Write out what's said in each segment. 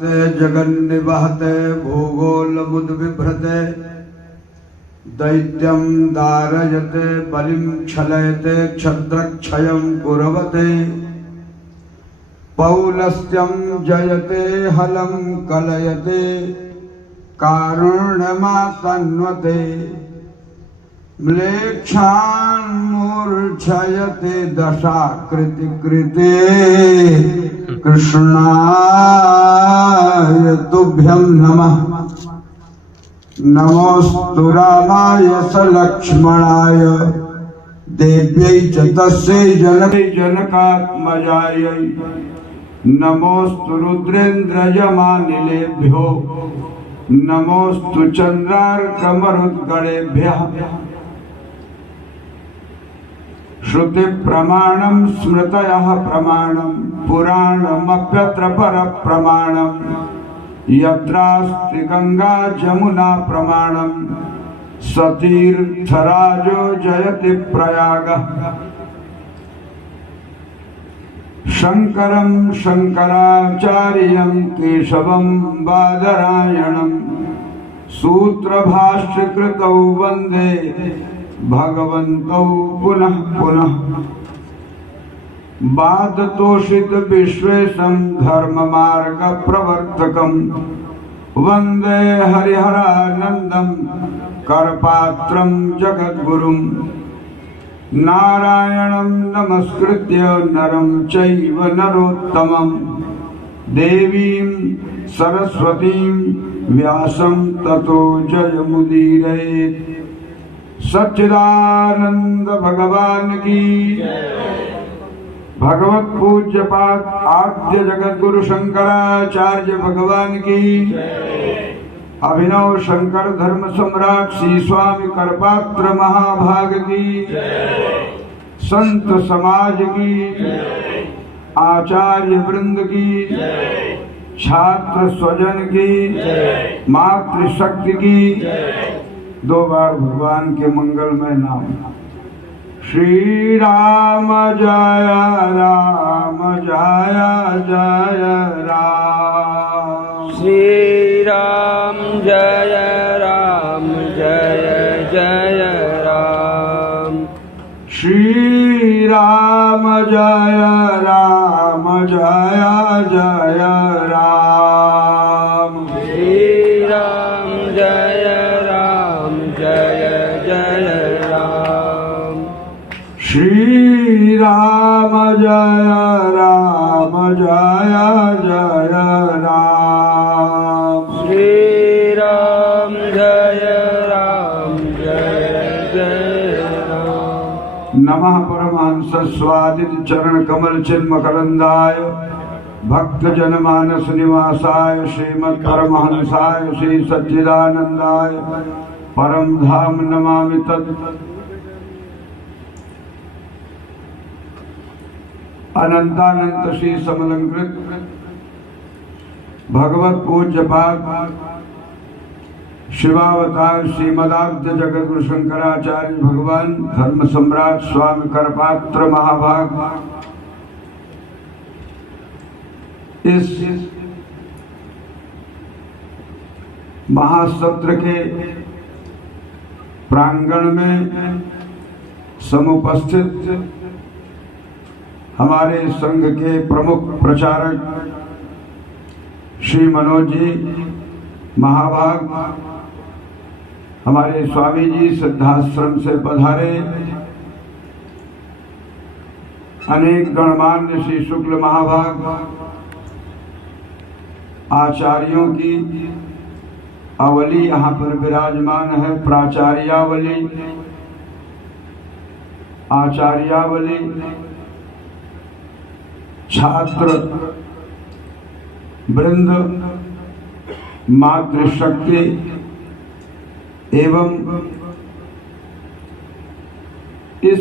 तत्ते जगन्निवहते भूगोलमुद्बिभ्रते दैत्यं दारयते बलिं क्षलयते क्षत्रक्षयं कुर्वते पौलस्त्यं जयते हलं कलयते कारुण्यमातन्वते म्लेच्छान् मूर्छयते दशाकृतिकृते कृष्णाय तुभ्यं नमः। नमोस्तु रामाय सलक्ष्मणाय देव्यै च तस्यै जनकात्मजायै नमोस्तु रुद्रेन्द्रयमानिलेभ्यो नमोस्तु चन्द्रार्कमरुद्गणेभ्यः। श्रुति प्रमाणं स्मृतयः प्रमाणं पुराणमप्यत्र परप्रमाणं यत्रास्ति गंगा जमुना प्रमाणं सतीर्थराजो जयति प्रयागः। शंकरं शंकराचार्यं केशवं बादरायणं सूत्रभाष्यकृतौ वन्दे भगवन्तौ पुनः पुनः। वादतोषित विश्वेशं धर्ममार्ग प्रवर्तकं वन्दे हरिहरानन्दं करपात्रं जगद्गुरुं। नारायणं नमस्कृत्य नरं चैव नरोत्तमं देवीं सरस्वतीं व्यासं ततो जयमुदीरयेत्। सच्चिदानंद भगवान की भगवत पूज्यपाद आद्य जगत गुरु शंकराचार्य भगवान की अभिनव शंकर धर्म सम्राट श्री स्वामी करपात्र महाभाग की संत समाज की आचार्य वृंद की छात्र स्वजन की मातृशक्ति की दो बार भगवान के मंगलमय नाम। श्री राम जय राम जय जय राम। श्री राम जय राम जय जय राम। श्री राम जय राम जय जय राम। श्री राम जय राम जय जय राम। श्री राम जय राम जय जय राम। श्री राम जय राम जय जय राम। नमः परमहंस स्वादित चरण कमल चिन्म करंदाय भक्त जनमानस निवासाय श्रीमद् परमहंसाय श्री सच्चिदानंदाय परम धाम नमामि तत्। अनंतानंत श्री समलंकृत भगवत पूज्यपाद शिवावतार श्रीमदाद्य जगत गुरु शंकराचार्य भगवान धर्म सम्राट स्वामी करपात्र महाभाग इस महासत्र के प्रांगण में समुपस्थित हमारे संघ के प्रमुख प्रचारक श्री मनोज जी महाभाग, हमारे स्वामी जी सिद्धाश्रम से पधारे, अनेक गणमान्य श्री शुक्ल महाभाग, आचार्यों की अवली यहाँ पर विराजमान है, प्राचार्यावली, आचार्यावली, छात्र वृंद, मातृशक्ति एवं इस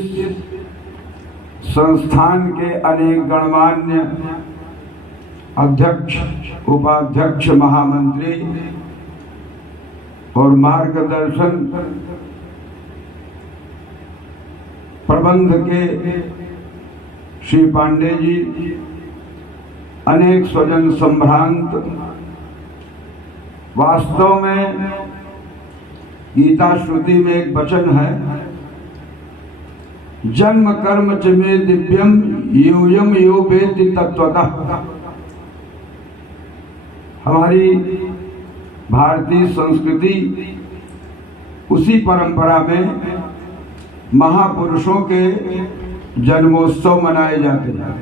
संस्थान के अनेक गणमान्य अध्यक्ष, उपाध्यक्ष, महामंत्री और मार्गदर्शन प्रबंध के श्री पांडे जी, अनेक स्वजन संभ्रांत वास्तव में गीता श्रुति में एक वचन है, जन्म कर्म च मे दिव्यम यूयम यो वेत्ति तत्वतः। हमारी भारतीय संस्कृति उसी परंपरा में महापुरुषों के जन्मोत्सव मनाए जाते हैं,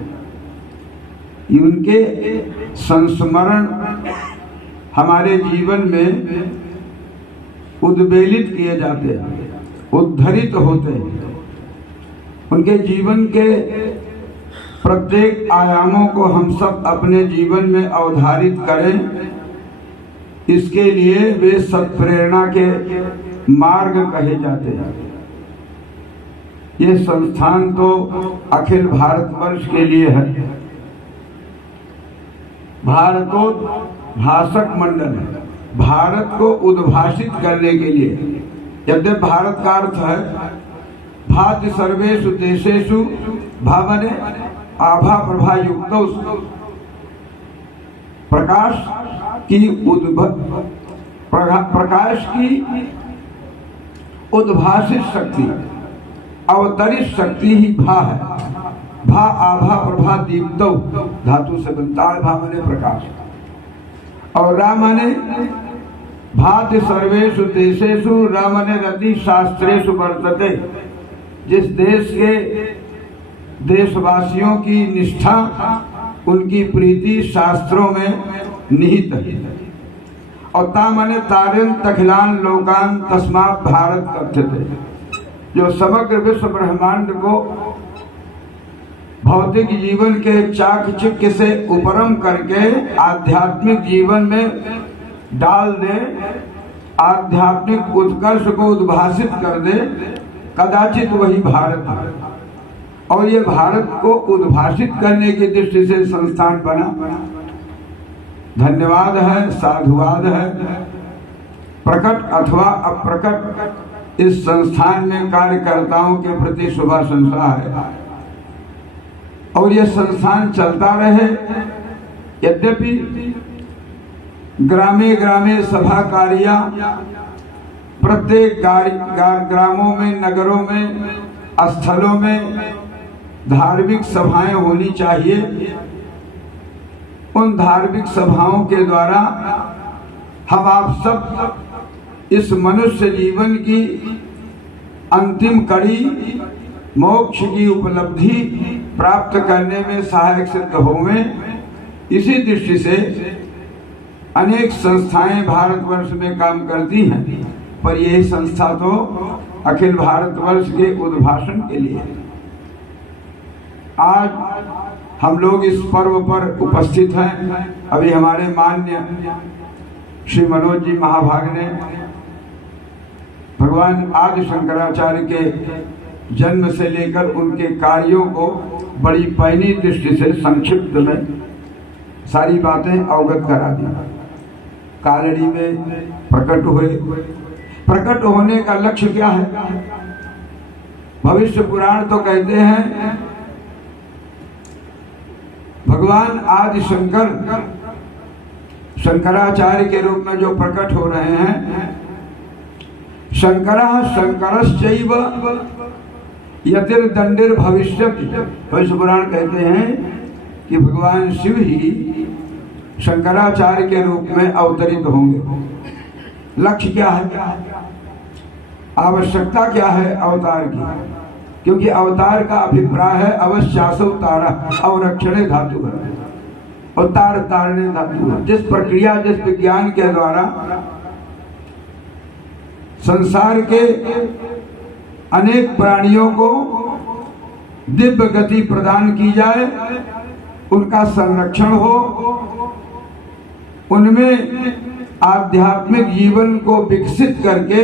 उनके संस्मरण हमारे जीवन में उद्वेलित किए जाते हैं, उद्धरित होते हैं। उनके जीवन के प्रत्येक आयामों को हम सब अपने जीवन में अवधारित करें, इसके लिए वे सत्प्रेरणा के मार्ग कहे जाते हैं। ये संस्थान तो अखिल भारतवर्ष के लिए है, भारतोद्भाषक मंडल है, भारत को उद्भाषित करने के लिए। यद्यपि भारत का अर्थ है भाति सर्वेषु देशेषु भावने आभा प्रभा युक्त, प्रकाश की उद्भाषित शक्ति, अवतरित शक्ति ही भा है। भा आभा प्रभा दीप्तौ धातु से बनता है, भा माने प्रकाश, और रा माने भाति सर्वेषु देशेषु, रा माने रति शास्त्रेषु वर्तते। जिस देश के देशवासियों की निष्ठा, उनकी प्रीति शास्त्रों में निहित है। और ता माने तारेन तखिलान लोकान तस्मात् भारत कथ्यते। जो समग्र विश्व ब्रह्मांड को भौतिक जीवन के चाकचक्य से उपरम करके आध्यात्मिक जीवन में डाल दे, आध्यात्मिक उत्कर्ष को उद्भाषित कर दे, कदाचित वही भारत है। और ये भारत को उद्भाषित करने की दृष्टि से संस्थान बना। धन्यवाद है, साधुवाद है। प्रकट अथवा अप्रकट इस संस्थान में कार्यकर्ताओं के प्रति शुभ आशंसा है, और ये संस्थान चलता रहे। यद्यपि ग्रामे ग्रामे सभा कार्या, प्रत्येक ग्रामों में, नगरों में, स्थलों में धार्मिक सभाएं होनी चाहिए। उन धार्मिक सभाओं के द्वारा हम आप सब इस मनुष्य जीवन की अंतिम कड़ी, मोक्ष की उपलब्धि प्राप्त करने में सहायक सिद्ध होंगे। इसी दृष्टि से अनेक संस्थाएं भारतवर्ष में काम करती हैं, पर यही संस्था तो अखिल भारतवर्ष के उद्भाषण के लिए। आज हम लोग इस पर्व पर उपस्थित हैं। अभी हमारे मान्य श्री मनोज जी महाभाग ने भगवान आदि शंकराचार्य के जन्म से लेकर उनके कार्यों को बड़ी पैनी दृष्टि से संक्षिप्त में सारी बातें अवगत करा दी। कालड़ी में प्रकट हुए। प्रकट होने का लक्ष्य क्या है? भविष्य पुराण तो कहते हैं भगवान आदि शंकराचार्य के रूप में जो प्रकट हो रहे हैं, शंकरः शंकरश्चैव यतिर्दंडिर भविष्यति। भविष्य पुराण कहते हैं कि भगवान शिव ही शंकराचार्य के रूप में अवतरित होंगे। लक्ष्य क्या है? आवश्यकता क्या है अवतार की? क्योंकि अवतार का अभिप्राय है अवश्यासवतारा, अवरक्षणे धातु है, अवतार तारने धातु है। जिस प्रक्रिया, जिस विज्ञान के द्वारा संसार के अनेक प्राणियों को दिव्य गति प्रदान की जाए, उनका संरक्षण हो, उनमें आध्यात्मिक जीवन को विकसित करके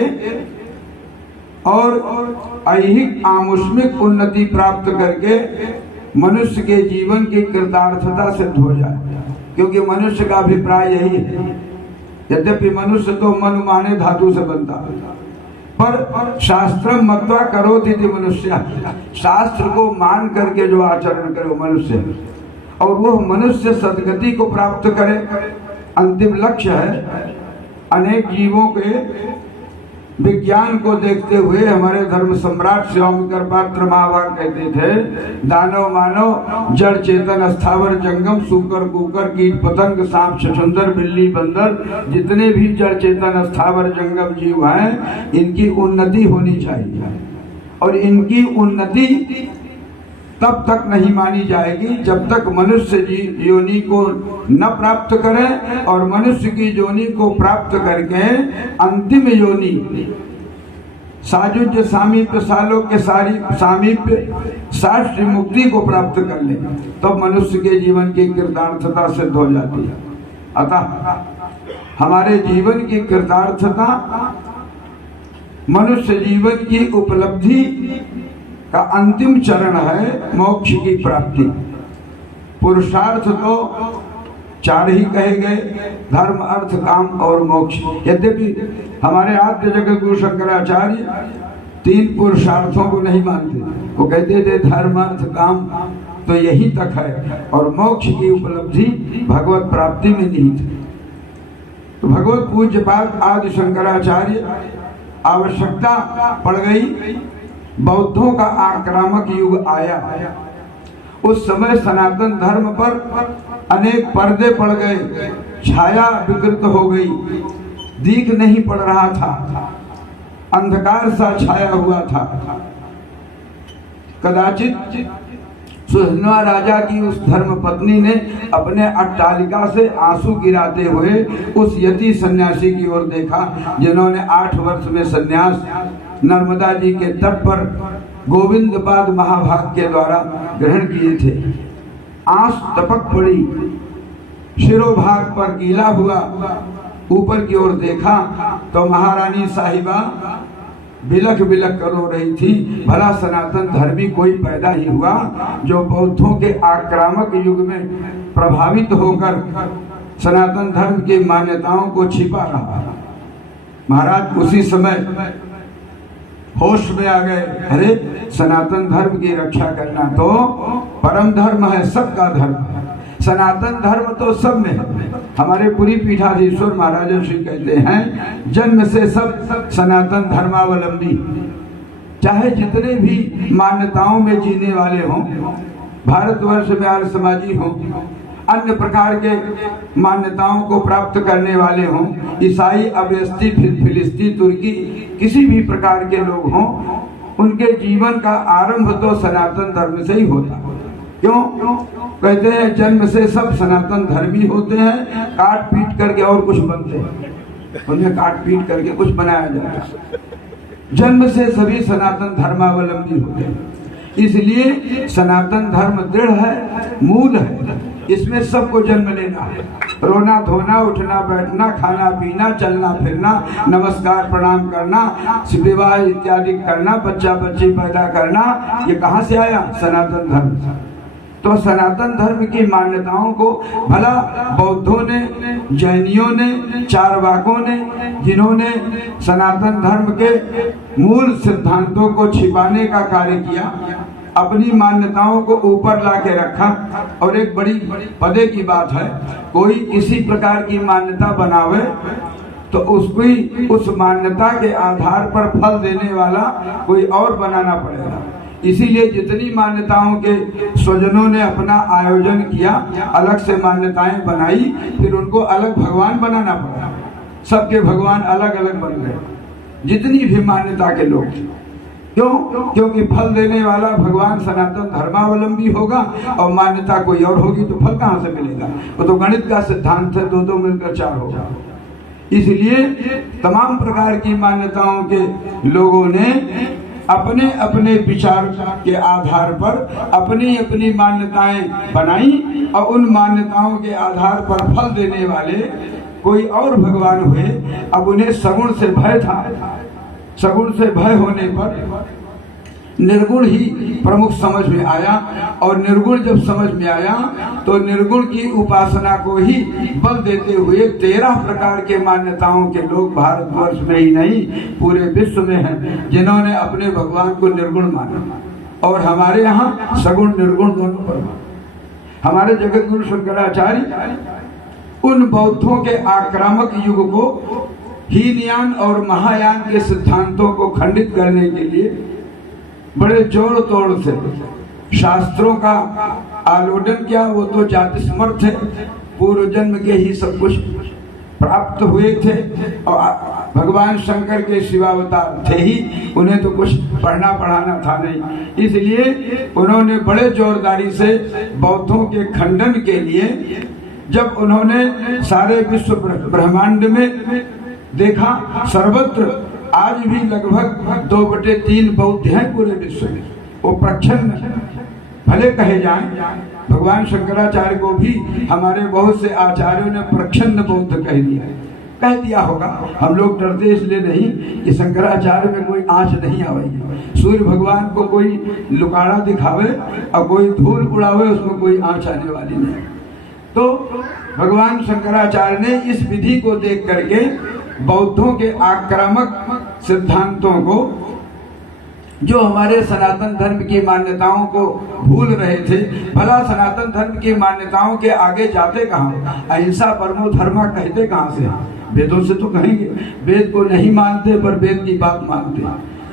और ऐहिक आमुष्मिक उन्नति प्राप्त करके मनुष्य के जीवन की कृतार्थता सिद्ध हो जाए। क्योंकि मनुष्य का अभिप्राय यही है। यद्यपि मनुष्य तो मन माने धातु से बनता है, पर शास्त्र मत्वा करोति इति मनुष्य, शास्त्र को मान करके जो आचरण करे वो मनुष्य है। और वो मनुष्य सदगति को प्राप्त करे, अंतिम लक्ष्य है। अनेक जीवों के विज्ञान को देखते हुए हमारे धर्म सम्राट स्वामिकर पात्र महाभाग कहते थे, दानव मानव जड़ चेतन स्थावर जंगम सूकर कुकर कीट पतंग सांप छछुंदर बिल्ली बंदर जितने भी जड़ चेतन स्थावर जंगम जीव हैं, इनकी उन्नति होनी चाहिए। और इनकी उन्नति तब तक नहीं मानी जाएगी जब तक मनुष्य योनि को न प्राप्त करें, और मनुष्य की योनि को प्राप्त करके अंतिम योनि साजुज्य सामीप्य सालोक्य सामीप्य साष्ट मुक्ति को प्राप्त कर ले, तब मनुष्य के जीवन की कृतार्थता सिद्ध हो जाती है। अतः हमारे जीवन की कृतार्थता मनुष्य जीवन की उपलब्धि का अंतिम चरण है मोक्ष की प्राप्ति। पुरुषार्थ तो 4 ही कहे गए, धर्म अर्थ काम और मोक्ष। यद्यपि हमारे आद्य जगत गुरु शंकराचार्य 3 पुरुषार्थों को नहीं मानते, वो कहते थे धर्म अर्थ काम तो यही तक है, और मोक्ष की उपलब्धि भगवत प्राप्ति में निहित है। तो भगवत पूज्यपाद आदि शंकराचार्य आवश्यकता पड़ गई, बौद्धों का आक्रामक युग आया। उस समय सनातन धर्म पर अनेक पर्दे पड़ गए, छाया विकृत हो गई, दीख नहीं पड़ रहा था, अंधकार सा छाया हुआ था। कदाचित सुधन्वा राजा की उस धर्म पत्नी ने अपने अट्टालिका से आंसू गिराते हुए उस यति सन्यासी की ओर देखा, जिन्होंने 8 वर्ष में सन्यास नर्मदा जी के तट पर गोविंद पाद महाभाग के द्वारा ग्रहण किए थे। आंस टपक पड़ी, शिरोभाग पर गीला हुआ, ऊपर की ओर देखा तो महारानी साहिबा बिलख बिलख कर रो रही थी। भला सनातन धर्मी कोई पैदा ही हुआ जो बौद्धों के आक्रामक युग में प्रभावित होकर सनातन धर्म की मान्यताओं को छिपा रहा। महाराज उसी समय होश में आ गए, अरे सनातन धर्म की रक्षा करना तो परम धर्म है, सबका धर्म है, सनातन धर्म तो सब में है। हमारे पुरी पीठाधीश्वर महाराज श्री कहते हैं, जन्म से सब सनातन धर्मावलंबी, चाहे जितने भी मान्यताओं में जीने वाले हों, भारतवर्ष में आर्य समाजी हों, अन्य प्रकार के मान्यताओं को प्राप्त करने वाले हों, ईसाई अव्यस्ती फिलिस्ती तुर्की किसी भी प्रकार के लोग हों, उनके जीवन का आरंभ तो सनातन धर्म से ही होता है। क्यों? कहते हैं जन्म से सब सनातन धर्मी होते हैं, काट पीट करके और कुछ बनते हैं, उन्हें काट पीट करके कुछ बनाया जाता है। जन्म से सभी सनातन धर्मावलंबी होते हैं, इसलिए सनातन धर्म दृढ़ है, मूल है, इसमें सबको जन्म लेना है। रोना धोना, उठना बैठना, खाना पीना, चलना फिरना, नमस्कार प्रणाम करना, विवाह इत्यादि करना, बच्चा बच्ची पैदा करना, ये कहाँ से आया? सनातन धर्म। तो सनातन धर्म की मान्यताओं को भला बौद्धों ने, जैनियों ने, चारवाकों ने, जिन्होंने सनातन धर्म के मूल सिद्धांतों को छिपाने का कार्य किया, अपनी मान्यताओं को ऊपर ला के रखा। और एक बड़ी पदे की बात है, कोई किसी प्रकार की मान्यता बनावे तो उसको उस मान्यता के आधार पर फल देने वाला कोई और बनाना पड़ेगा। इसीलिए जितनी मान्यताओं के स्वजनों ने अपना आयोजन किया, अलग से मान्यताएं बनाई, फिर उनको अलग भगवान बनाना पड़ा। सबके भगवान अलग अलग बन गए, जितनी भी मान्यता के लोग। क्यों? क्योंकि फल देने वाला भगवान सनातन धर्मावलंबी होगा और मान्यता कोई और होगी तो फल कहाँ से मिलेगा? वो तो गणित का सिद्धांत है, 2 मिलकर 4 होगा। इसलिए तमाम प्रकार की मान्यताओं के लोगों ने अपने अपने विचार के आधार पर अपनी अपनी मान्यताएं बनाई, और उन मान्यताओं के आधार पर फल देने वाले कोई और भगवान हुए। अब उन्हें सगुण से भय था, सगुण से भय होने पर निर्गुण ही प्रमुख समझ में आया, और निर्गुण जब समझ में आया तो निर्गुण की उपासना को ही बल देते हुए 13 प्रकार के मान्यताओं के लोग भारतवर्ष में ही नहीं पूरे विश्व में हैं, जिन्होंने अपने भगवान को निर्गुण माना। और हमारे यहाँ सगुण निर्गुण दोनों पर। हमारे जगत गुरु शंकराचार्य उन बौद्धों के आक्रामक युग को हीनयान और महायान के सिद्धांतों को खंडित करने के लिए बड़े जोर तोड़ से शास्त्रों का आलोडन किया। वो तो जाति समर्थ है, पूर्व जन्म के ही सब कुछ प्राप्त हुए थे और भगवान शंकर के शिवावतार थे ही, उन्हें तो कुछ पढ़ना पढ़ाना था नहीं। इसलिए उन्होंने बड़े जोरदारी से बौद्धों के खंडन के लिए, जब उन्होंने सारे विश्व ब्रह्मांड में देखा, सर्वत्र आज भी लगभग 2/3 बौद्ध हैं पूरे विश्व में, वो प्रच्छन्न भले कहे जाएं। भगवान शंकराचार्य को भी हमारे बहुत से आचार्यों ने प्रच्छन्न बौद्ध कह दिया होगा। हम लोग डरते इसलिए नहीं कि शंकराचार्य में कोई आंच नहीं आवेगी। सूर्य भगवान को कोई लुकाड़ा दिखावे और कोई धूल उड़ावे, उसमें कोई आंच आने वाली नहीं। तो भगवान शंकराचार्य ने इस विधि को देख करके बौद्धों के आक्रामक सिद्धांतों को, जो हमारे सनातन धर्म की मान्यताओं को भूल रहे थे, भला सनातन धर्म की मान्यताओं के आगे जाते कहाँ, अहिंसा परमो धर्मा कहते कहाँ से, वेदों से तो कहेंगे। वेद को नहीं मानते पर वेद की बात मानते,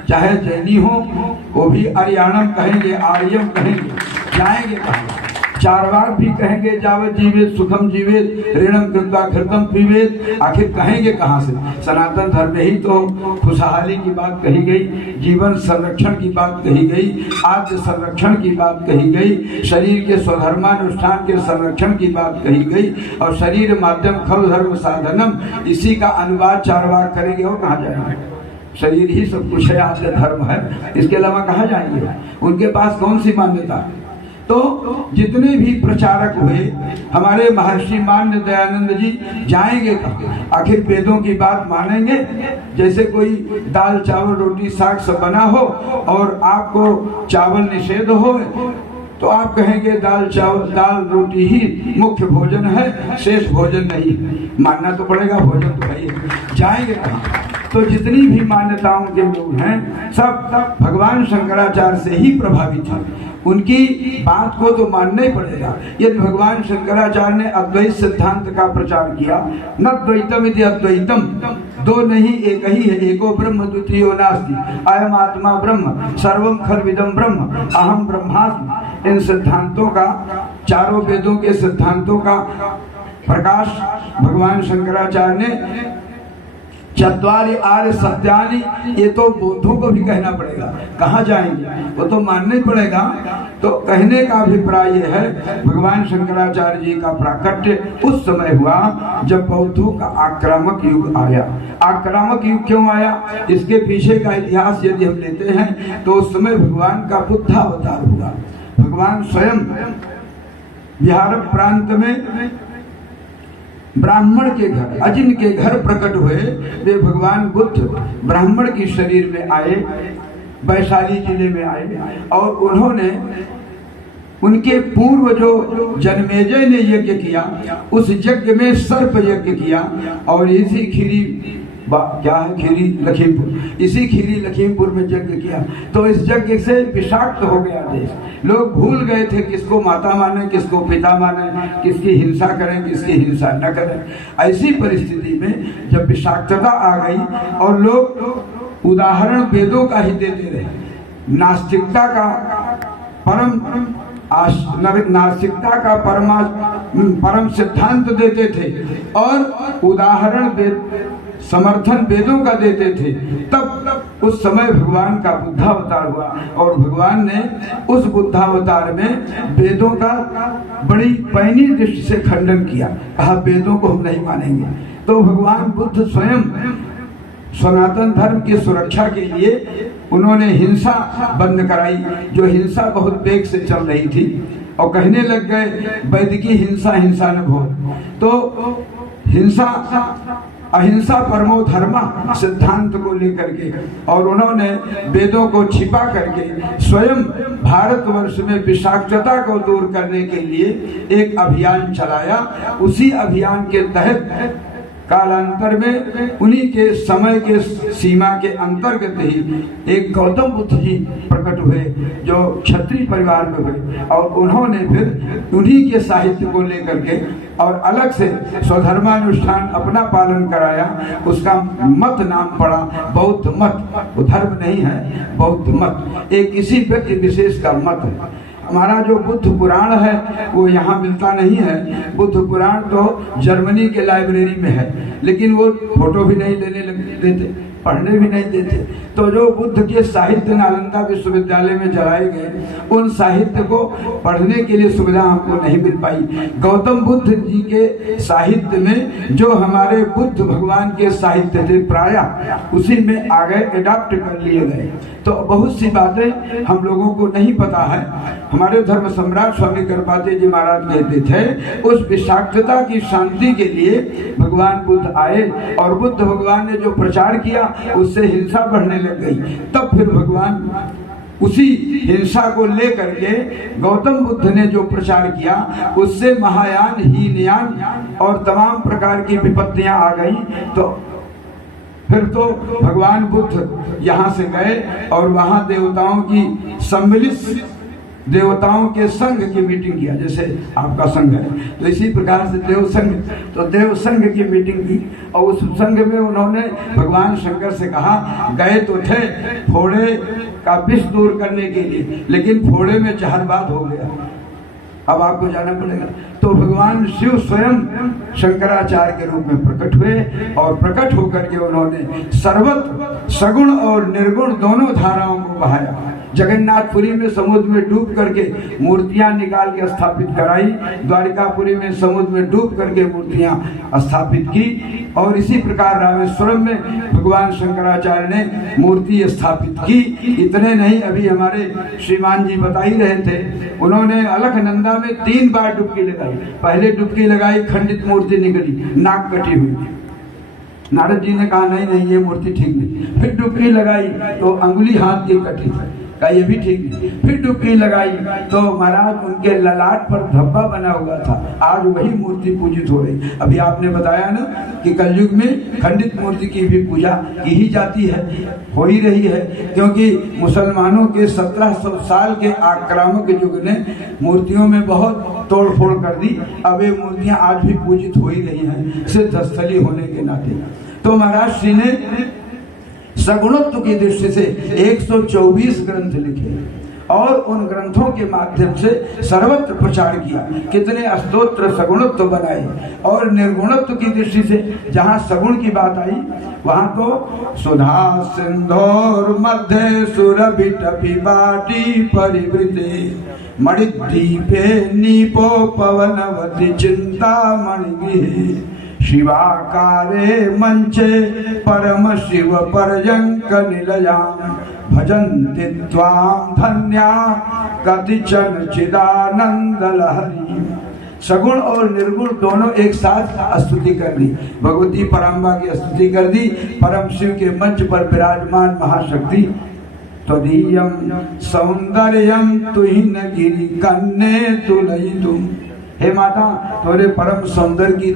चाहे जैनी हो वो भी आर्याणम कहेंगे, आर्यम कहेंगे, जाएंगे कहाँ। चारवाक भी कहेंगे जावत जीवेत सुखम जीवेत ऋणम कृत्वा घृतम पीवेत, आखिर कहेंगे कहाँ से। सनातन धर्म में ही तो खुशहाली की बात कही गई, जीवन संरक्षण की बात कही गई, आत्म संरक्षण की बात कही गई, शरीर के स्वधर्मानुष्ठान के संरक्षण की बात कही गई, और शरीर माध्यम खल धर्म साधनम, इसी का अनुवाद चारवाक करेंगे और कहाँ जाएंगे। शरीर ही सब कुछ है, आद्य धर्म है, इसके अलावा कहाँ जाएंगे। उनके पास कौन सी मान्यता। तो जितने भी प्रचारक हुए हमारे महर्षि मान्य दयानंद जी, जाएंगे कहाँ। आखिर वेदों की बात मानेंगे। जैसे कोई दाल चावल रोटी साग सब बना हो और आपको चावल निषेध हो, तो आप कहेंगे दाल चावल दाल रोटी ही मुख्य भोजन है, शेष भोजन नहीं। मानना तो पड़ेगा, भोजन तो है। जाएंगे कहाँ। तो जितनी भी मान्यताओं के लोग हैं सब भगवान शंकराचार्य से ही प्रभावित हैं, उनकी बात को तो मानना ही पड़ेगा। यदि भगवान शंकराचार्य ने अद्वैत सिद्धांत का प्रचार किया, न द्वैतम इति अद्वैतम, दो नहीं एक ही है, एको ब्रह्म द्वितीयो नास्ति, अयम आत्मा ब्रह्म सर्वम खल्विदं ब्रह्म अहम ब्रह्मास्मि, इन सिद्धांतों का, चारों वेदों के सिद्धांतों का प्रकाश भगवान शंकराचार्य ने चत्वारि आर्य सत्यानि, ये तो बौद्धों को भी कहना पड़ेगा, कहाँ जाएंगे, वो तो मानना ही पड़ेगा। तो कहने का अभिप्राय ये है, भगवान शंकराचार्य जी का प्राकट्य उस समय हुआ जब बौद्धों का आक्रामक युग आया। आक्रामक युग क्यों आया, इसके पीछे का इतिहास यदि हम लेते हैं तो उस समय भगवान का बुद्धावतार हुआ। भगवान स्वयं बिहार प्रांत में ब्राह्मण के घर, अजिन के घर प्रकट हुए। वे भगवान बुद्ध ब्राह्मण की शरीर में आए, वैशाली जिले में आए, और उन्होंने उनके पूर्व जो जन्मेजय ने यज्ञ किया, उस यज्ञ में सर्प यज्ञ किया, और इसी खीरी क्या है, खीरी लखीमपुर, इसी खीरी लखीमपुर में यज्ञ किया। तो इस यज्ञ से विषाक्त हो गया देश। लोग भूल गए थे किसको माता माने, किसको पिता माने, किसकी हिंसा करें, किसकी हिंसा न करें। ऐसी परिस्थिति में जब विषाक्तता आ गई और लोग उदाहरण वेदों का ही देते रहे, नास्तिकता का परम सिद्धांत देते थे और उदाहरण समर्थन वेदों का देते थे, तब उस समय भगवान का बुद्धावतार हुआ। और भगवान ने उस बुद्धावतार में वेदों का बड़ी पैनी दृष्टि से खंडन किया, कहा वेदों को हम नहीं मानेंगे। तो भगवान बुद्ध स्वयं सनातन धर्म की सुरक्षा के लिए उन्होंने हिंसा बंद कराई, जो हिंसा बहुत वेग से चल रही थी, और कहने लग गए वैदिकी हिंसा हिंसा न भो। तो हिंसा अहिंसा परमो धर्मा सिद्धांत को लेकर के, और उन्होंने वेदों को छिपा करके स्वयं भारतवर्ष में विषाक्तता को दूर करने के लिए एक अभियान चलाया। उसी अभियान के तहत कालांतर में उन्हीं के समय के सीमा के अंतर्गत ही एक गौतम बुद्ध जी प्रकट हुए, जो क्षत्रिय परिवार में हुए, और उन्होंने फिर उन्हीं के साहित्य को लेकर के और अलग से स्वधर्मानुष्ठान अपना पालन कराया, उसका मत नाम पड़ा बौद्ध मत। वो धर्म नहीं है, बौद्ध मत एक किसी व्यक्ति विशेष का मत है। हमारा जो बुद्ध पुराण है वो यहाँ मिलता नहीं है। बुद्ध पुराण तो जर्मनी के लाइब्रेरी में है, लेकिन वो फोटो भी नहीं लेने देते, पढ़ने भी नहीं देते। तो जो बुद्ध के साहित्य नालंदा विश्वविद्यालय में जलाए गए, उन साहित्य को पढ़ने के लिए सुविधा हमको नहीं मिल पाई। गौतम बुद्ध जी के साहित्य में जो हमारे बुद्ध भगवान के साहित्य थे प्रायः उसी में आ गए, एडॉप्ट कर लिए गए। तो बहुत सी बातें हम लोगों को नहीं पता है। हमारे धर्म सम्राट स्वामी कृपाते जी महाराज कहते थे उस विषाक्तता की शांति के लिए भगवान बुद्ध आए, और बुद्ध भगवान ने जो प्रचार किया उससे हिंसा बढ़ने लग गई। तब फिर भगवान उसी हिंसा को लेकर के गौतम बुद्ध ने जो प्रचार किया उससे महायान, हीनयान और तमाम प्रकार की विपत्तियां आ गई। तो फिर तो भगवान बुद्ध यहाँ से गए और वहां देवताओं की सम्मिलित देवताओं के संघ की मीटिंग किया, जैसे आपका संघ है तो इसी प्रकार से देव संघ, तो देव संघ की मीटिंग की। और उस संघ में उन्होंने भगवान शंकर से कहा, गए तो थे फोड़े का विष दूर करने के लिए, लेकिन फोड़े में जहरबाद हो गया, अब आपको जाना पड़ेगा। तो भगवान शिव स्वयं शंकराचार्य के रूप में प्रकट हुए, और प्रकट होकर के उन्होंने सर्वत्र सगुण और निर्गुण दोनों धाराओं को बहाया। जगन्नाथपुरी में समुद्र में डूब करके मूर्तियां निकाल के स्थापित कराई, द्वारिकापुरी में समुद्र में डूब करके मूर्तियां स्थापित की, और इसी प्रकार रामेश्वरम में भगवान शंकराचार्य ने मूर्ति स्थापित की। इतने नहीं, अभी हमारे श्रीमान जी बता ही रहे थे, उन्होंने अलकनंदा में 3 बार डुबकी लगाई। पहले डुबकी लगाई, खंडित मूर्ति निकली, नाक कटी हुई। नारद जी ने कहा नहीं नहीं ये मूर्ति ठीक नहीं। फिर डुबकी लगाई तो अंगुली हाथ की कटी, कहा ये भी ठीक नहीं। फिर डुबकी लगाई तो महाराज उनके ललाट पर धब्बा बना हुआ था, आज वही मूर्ति पूजित हो रही। अभी आपने बताया ना कि कलयुग में खंडित मूर्ति की भी पूजा की ही जाती है, हो ही रही है, क्योंकि मुसलमानों के 1700 साल के आक्रामक युग ने मूर्तियों में बहुत तोड़फोड़ कर दी। अब ये मूर्तियां आज भी पूजित हो ही रही हैं सिद्ध स्थली होने के नाते। तो महाराज श्री ने सगुणत्व की दृष्टि से 124 ग्रंथ लिखे और उन ग्रंथों के माध्यम से सर्वत्र प्रचार किया। कितने स्तोत्र सगुणत्व बनाए, और निर्गुणत्व की दृष्टि से जहाँ सगुण की बात आई वहाँ तो सुधा सिंधोर मध्य सुरभिटपि बाटी परिवृते मणिद्वीपे नीपो पवनवति चिंतामणि शिवाकारे मंचे परम शिव पर्यंक निलयाम भजन्ति त्वां धन्या कतिचन चिदानंद लहरी। सगुण और निर्गुण दोनों एक साथ स्तुति कर दी, भगवती पराम्बा की स्तुति कर दी। परम शिव के मंच पर विराजमान महाशक्ति त्वदीयं सौंदर्यं तुहिन गिरि कन्ने तुलयितुम। हे माता, तोरे परम सौंदर्य की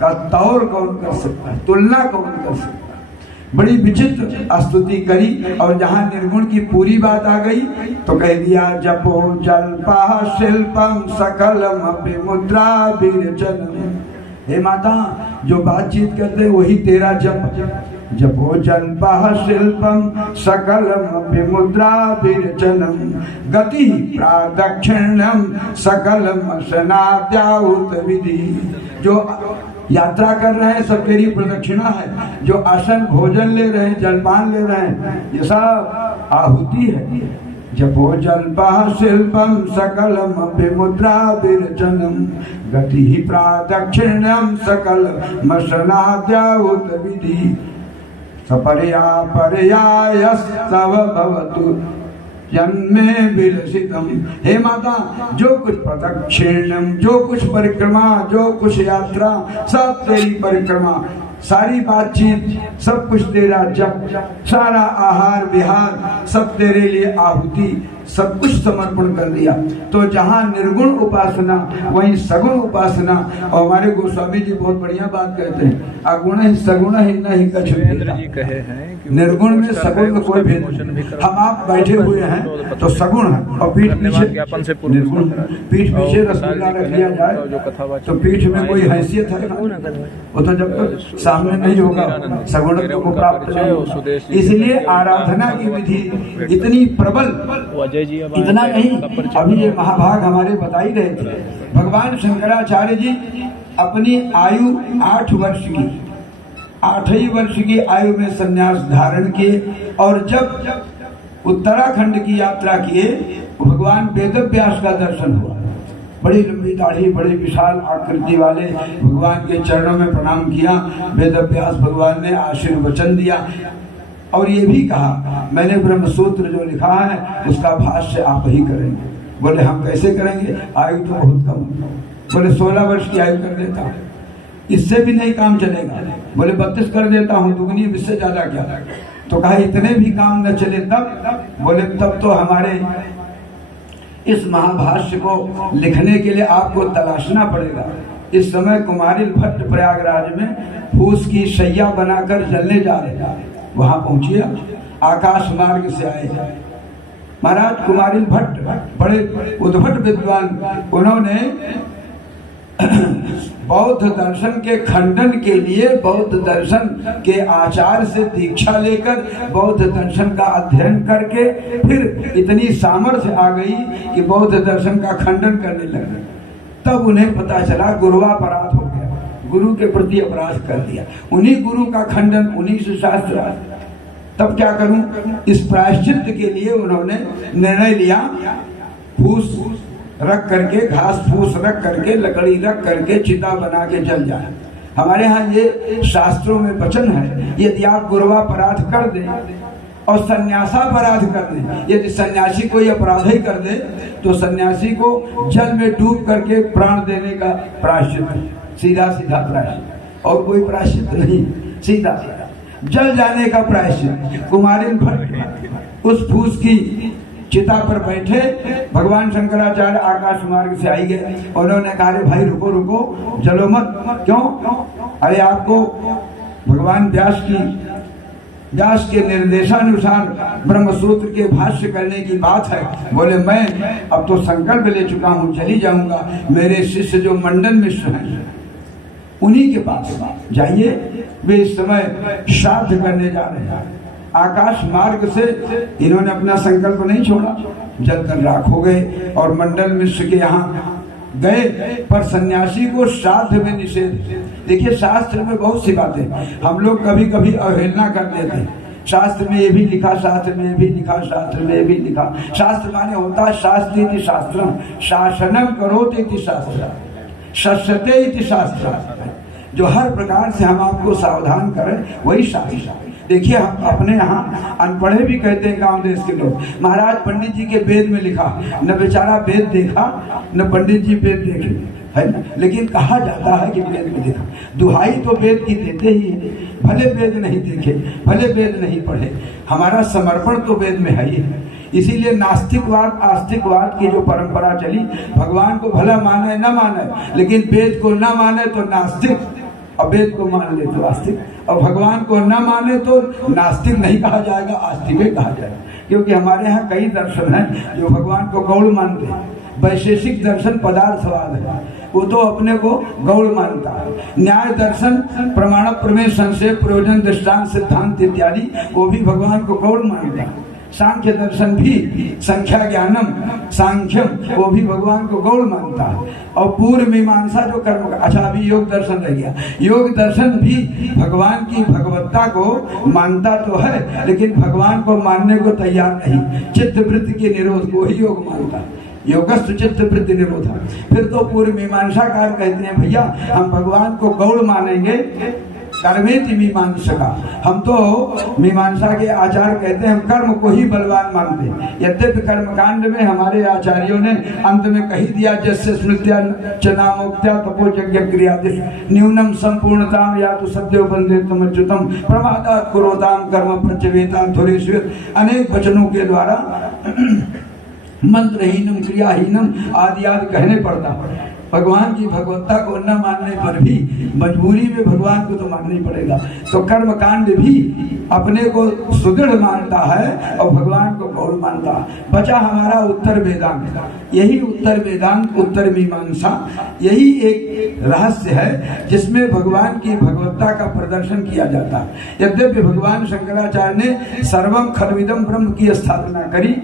का तौर कौन कर सकता है, तुलना कौन कर सकता है। बड़ी विचित्र स्तुति करी, और जहाँ निर्गुण की पूरी बात आ गई तो कह दिया जपो जल्पा शिल्पम सकलम मुद्रा विरचनम। हे माता, जो बातचीत करते वही तेरा जप। जपो जल्पा शिल्पम सकलम मुद्रा विरचनम गति प्रादक्षिण्यम सकलम स्नाद्याहुत विधि। जो यात्रा कर रहे हैं सब तेरी प्रदक्षिणा है, जो आसन भोजन ले रहे हैं, जलपान ले रहे हैं, ये सब आहुति है। जपो जल्पा शिल्पम सकलम विमुद्रा विरचनम गति प्रादक्षिण्यम सकलम स्नाद्याहुत विधि सपर्या पर्यायस्तव भवतु जन्मे विलसितम। हे माता, जो कुछ प्रदक्षिणम, जो कुछ परिक्रमा, जो कुछ यात्रा, सब तेरी परिक्रमा, सारी बातचीत, सब कुछ तेरा जप, सारा आहार विहार सब तेरे लिए आहुति, सब कुछ समर्पण कर दिया। तो जहाँ निर्गुण उपासना वहीं सगुण उपासना। और हमारे गोस्वामी जी बहुत बढ़िया बात कहते हैं, अगुण ही सगुण ही नहीं कछ भेद। निर्गुण में सगुण में कोई भेद नहीं। हम आप बैठे हुए हैं तो सगुण है और पीठ पीछे निर्गुण। पीठ पीछे रसगुल्ला रख लिया जाए तो पीठ में कोई हैसियत है? वो तो जब तक सामने नहीं होगा सगुणत्व को प्राप्त नहीं होगा। इसलिए आराधना की विधि इतनी प्रबल, इतना नहीं, अभी ये महाभाग हमारे बता ही रहे थे। भगवान शंकराचार्य जी अपनी आयु 8 वर्ष की, 8 वर्ष की आयु में संन्यास धारण किए और जब उत्तराखंड की यात्रा किए भगवान वेदव्यास का दर्शन हुआ। बड़ी लंबी दाढ़ी, बड़ी विशाल आकृति वाले भगवान के चरणों में प्रणाम किया। वेदव्यास भगवान ने आशीर्वचन दिया और ये भी कहा, मैंने ब्रह्मसूत्र जो लिखा है उसका भाष्य आप ही करेंगे। बोले हम कैसे करेंगे, आयु तो बहुत कम। बोले 16 वर्ष की आयु कर देता हूँ, इससे भी नहीं काम चलेगा। बोले 32 कर देता हूँ, दुगनी, इससे ज्यादा क्या। तो कहा इतने भी काम न चले तब। बोले तब तो हमारे इस महाभाष्य को लिखने के लिए आपको तलाशना पड़ेगा। इस समय कुमारिल भट्ट प्रयागराज में फूस की शैया बनाकर जलने जा रहे, वहां पहुंचिए, आकाश मार्ग से आए। महाराज कुमारिल भट्ट बड़े उद्भट विद्वान, उन्होंने बौद्ध दर्शन के खंडन के लिए बौद्ध दर्शन के आचार्य से दीक्षा लेकर बौद्ध दर्शन का अध्ययन करके फिर इतनी सामर्थ्य आ गई कि बौद्ध दर्शन का खंडन करने लगे। तब उन्हें पता चला गुरुवापराध हो गया, गुरु के प्रति अपराध कर दिया, उन्हीं गुरु का खंडन, उन्हीं से शास्त्र। तब क्या करूं, इस प्रायश्चित के लिए उन्होंने निर्णय लिया, फूस रख करके, घास फूस रख करके, लकड़ी रख करके चिता बना के जल जाए। हमारे यहाँ ये शास्त्रों में वचन है, यदि आप गुरुवापराध कर दें और सन्यासापराध कर दें, यदि सन्यासी कोई अपराध ही कर दे तो सन्यासी को जल में डूब करके प्राण देने का प्रायश्चित, सीधा सीधा प्रायश्चित, और कोई प्रायश्चित नहीं, सीधा सीधा जल जाने का प्रायश्चित। कुमारिल भट्ट उस फूस की चिता पर बैठे, भगवान शंकराचार्य आकाश मार्ग से आई गए। उन्होंने कहा भाई रुको रुको, जलो मत। क्यों? अरे आपको भगवान व्यास के निर्देशानुसार ब्रह्मसूत्र के भाष्य करने की बात है। बोले मैं अब तो संकल्प ले चुका हूँ, चली जाऊंगा। मेरे शिष्य जो मंडन मिश्र हैं उन्हीं के पास जाइए, वे इस समय श्राद्ध करने जा रहे हैं। आकाश मार्ग से इन्होंने अपना संकल्प नहीं छोड़ा, जलकर राख हो गए और मंडल मिश्र के यहाँ गए। पर सन्यासी को श्राद्ध में निषेध। देखिए शास्त्र में बहुत सी बातें हम लोग कभी कभी अवहेलना कर देते हैं। शास्त्र में ये भी लिखा, शास्त्र में ये भी लिखा, शास्त्र में ये भी लिखा। शास्त्र माने होता है शास्त्री इति शास्त्रम, शासनम करोति इति शास्त्र, शस्यते इति शास्त्र। जो हर प्रकार से हम आपको सावधान करें वही शास्त्र। देखिए हम अपने यहाँ अनपढ़े भी कहते हैं गांव देश के लोग, महाराज पंडित जी के वेद में लिखा, न बेचारा वेद देखा न पंडित जी वेद देखे, है ना, लेकिन कहा जाता है कि वेद में देखा। दुहाई तो वेद की देते ही है, भले वेद नहीं देखे, भले वेद नहीं पढ़े, हमारा समर्पण तो वेद में है ही है। इसीलिए नास्तिकवाद आस्तिकवाद की जो परंपरा चली, भगवान को भला माने न माने, लेकिन वेद को न माने तो नास्तिक, और वेद को मान ले तो आस्तिक, और भगवान को न माने तो नास्तिक नहीं कहा जाएगा, आस्तिक कहा जाएगा। क्योंकि हमारे यहाँ कई दर्शन हैं जो भगवान को गौड़ मानते हैं। वैशेषिक दर्शन पदार्थवाद है, वो तो अपने को गौड़ मानता है। न्याय दर्शन प्रमाण प्रमेय संशय प्रयोजन दृष्टांत सिद्धांत इत्यादि वो भी भगवान को गौड़ मानता है। सांख्य दर्शन भी संख्या ज्ञानम सांख्यम वो भी भगवान को गौड़ मानता है। और पूर्व मीमांसा जो कर्म, अच्छा अभी योग दर्शन रह गया, योग दर्शन भी भगवान की भगवत्ता को मानता तो है लेकिन भगवान को मानने को तैयार नहीं। चित्त वृत्ति के निरोध को ही योग मानता है, योगस्थ चित्त वृत्ति निरोध। फिर तो पूर्व मीमांसाकार कहते हैं भैया हम भगवान को गौड़ मानेंगे, कर्मेति मीमांसा, हम तो मीमांसा के आचार्य कहते हैं हम कर्म को ही बलवान मानते हैं। यद्यपि कर्मकांड में हमारे आचार्यों ने अंत में कही दिया, जस्य स्मृत्या चनामोक्त्या तपो यज्ञ क्रियादिश न्यूनम संपूर्णताम या तो सद्यो बंदे तमच्युतम प्रमादात् कुरोताम कर्म प्रत्यवेतां धुरेश्वर। अनेक वचनों के द्वारा मंत्रहीनम क्रियाहीनम आदि आदि कहने पड़ता। भगवान की भगवत्ता को न मानने पर भी मजबूरी में भगवान को तो मानना ही पड़ेगा। तो कर्म कांड भी अपने को सुदृढ़ मानता है और भगवान को गौर मानता है। बचा हमारा उत्तर वेदांत, यही उत्तर वेदांत, उत्तर मीमांसा, यही एक रहस्य है जिसमें भगवान की भगवत्ता का प्रदर्शन किया जाता है। यद्यपि भगवान शंकराचार्य ने सर्वम खलविदम ब्रह्म की स्थापना करी,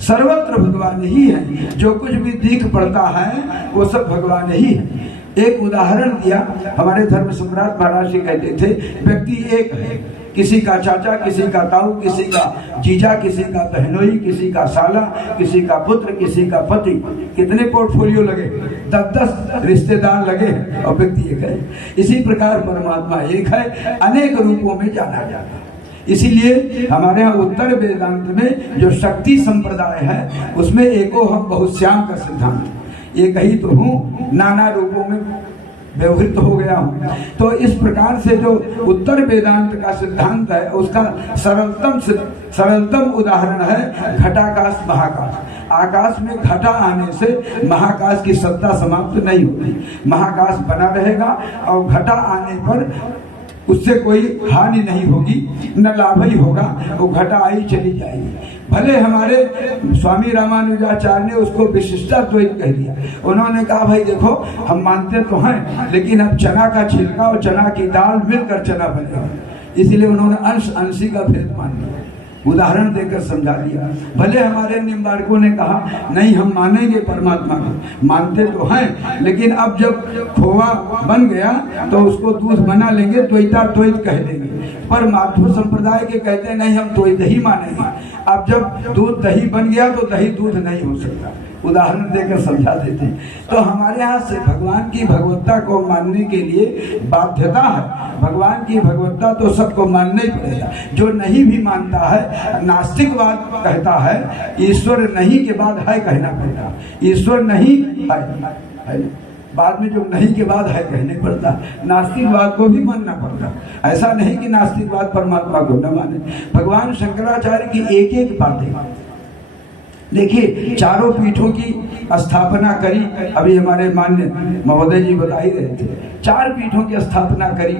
सर्वत्र भगवान ही है, जो कुछ भी दिख पड़ता है वो सब भगवान ही है। एक उदाहरण दिया, हमारे धर्म सम्राट महाराज जी कहते थे, व्यक्ति एक है, किसी का चाचा, किसी का ताऊ, किसी का जीजा, किसी का बहनोई, किसी का साला, किसी का पुत्र, किसी का पति, कितने पोर्टफोलियो लगे, 10-10 रिश्तेदार लगे और व्यक्ति एक है। इसी प्रकार परमात्मा एक है, अनेक रूपों में जाना जाता है। इसीलिए हमारे यहाँ उत्तर वेदांत में जो शक्ति संप्रदाय है उसमें एको हम बहुश्याम का सिद्धांत, एक ही तो हूँ, नाना रूपों में व्यवहृत हो गया हूँ। तो इस प्रकार से जो उत्तर वेदांत का सिद्धांत है उसका सरलतम उदाहरण है घटाकाश महाकाश। आकाश में घटा आने से महाकाश की सत्ता समाप्त नहीं होती, महाकाश बना रहेगा और घटा आने पर उससे कोई हानि नहीं होगी, न लाभ ही होगा, वो घटा आई चली जाएगी। भले हमारे स्वामी रामानुजाचार्य ने उसको विशिष्टाद्वैत कह दिया। उन्होंने कहा भाई देखो हम मानते तो हैं लेकिन अब चना का छिलका और चना की दाल मिलकर चना बनेगा, इसलिए उन्होंने अंश अंशी का भेद मान लिया, उदाहरण देकर समझा दिया। भले हमारे निम्बार्कों ने कहा नहीं हम मानेंगे परमात्मा को, मानते तो हैं लेकिन अब जब खोवा बन गया तो उसको दूध बना लेंगे, द्वैता द्वैत कह देंगे। पर माधव संप्रदाय के कहते हैं नहीं हम द्वैत ही मानेंगे, अब जब दूध दही बन गया तो दही दूध नहीं हो सकता, उदाहरण देकर समझा देते हैं। तो हमारे यहाँ से भगवान की भगवत्ता को मानने के लिए बाध्यता है, भगवान की भगवत्ता तो सबको मानना ही पड़ेगा। जो नहीं भी मानता है, नास्तिकवाद कहता है ईश्वर नहीं के बाद है कहना पड़ता, ईश्वर नहीं है, बाद में जो नहीं के बाद है कहने पड़ता, नास्तिकवाद को भी मानना पड़ता। ऐसा नहीं कि नास्तिकवाद परमात्मा को न माने। भगवान शंकराचार्य की एक एक बातें देखिए, चारों पीठों की स्थापना करी, अभी हमारे मान्य महोदय जी बता ही रहे थे, 4 पीठों की स्थापना करी।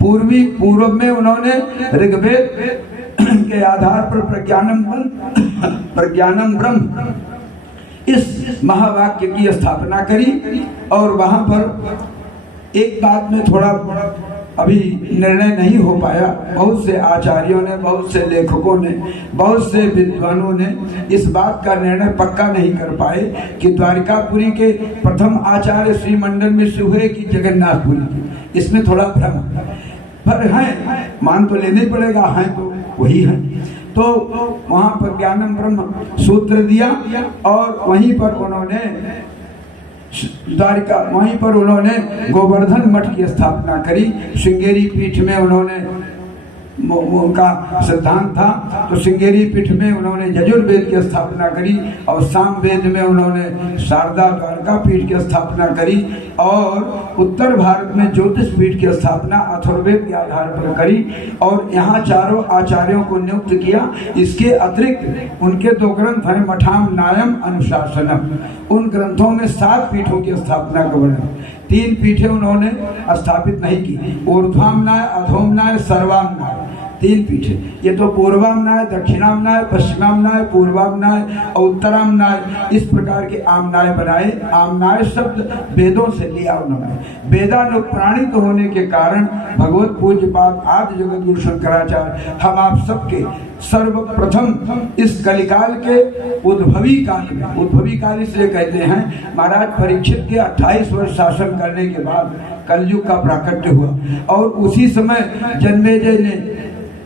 पूर्व में उन्होंने ऋग्वेद के आधार पर प्रज्ञानम ब्रह्म इस महावाक्य की स्थापना करी और वहां पर एक बात में थोड़ा अभी निर्णय नहीं हो पाया। बहुत से आचार्यों ने, बहुत से लेखकों ने, बहुत से विद्वानों ने इस बात का निर्णय पक्का नहीं कर पाए कि द्वारिकापुरी के प्रथम आचार्य श्री मंडन मिश्र हुए कि जगन्नाथपुरी, इसमें थोड़ा भ्रम पर है, मान तो लेने पड़ेगा, है तो वही है। तो वहां पर ज्ञानम ब्रह्म सूत्र दिया और वहीं पर उन्होंने गोवर्धन मठ की स्थापना करी। श्रृंगेरी पीठ में उन्होंने उनका सिद्धांत था, तो श्रृंगेरी पीठ में उन्होंने यजुर्वेद की स्थापना करी और सामवेद में उन्होंने शारदा द्वारका पीठ की स्थापना करी और उत्तर भारत में ज्योतिष पीठ की स्थापना अथर्ववेद के आधार पर करी और यहाँ चारों आचार्यों को नियुक्त किया। इसके अतिरिक्त उनके 2 ग्रंथ हैं, मठाम नायम अनुशासनम, उन ग्रंथों में 7 पीठों की स्थापना का वर्णन। 3 पीठें उन्होंने स्थापित नहीं की, ऊर्ध्वामनाय, अधोमनाय, सर्वामनाय, 3 पीठे। ये तो पूर्वामनाय, दक्षिणामनाय, पश्चिमामनाय, पूर्वामनाय और उत्तरामनाय, इस प्रकार के आमनाय बनाए। आमनाय शब्द वेदों से लिया उन्होंने। वेदानुप्राणित होने के कारण भगवत पूज्यपाद आदि जगतगुरु शंकराचार्य हम आप सबके सर्वप्रथम इस कलिकाल के उद्भवी काल में, उद्भवी काल इसलिए कहते हैं महाराज परीक्षित के 28 वर्ष शासन करने के बाद कलयुग का प्राकट्य हुआ और उसी समय जन्मेजय ने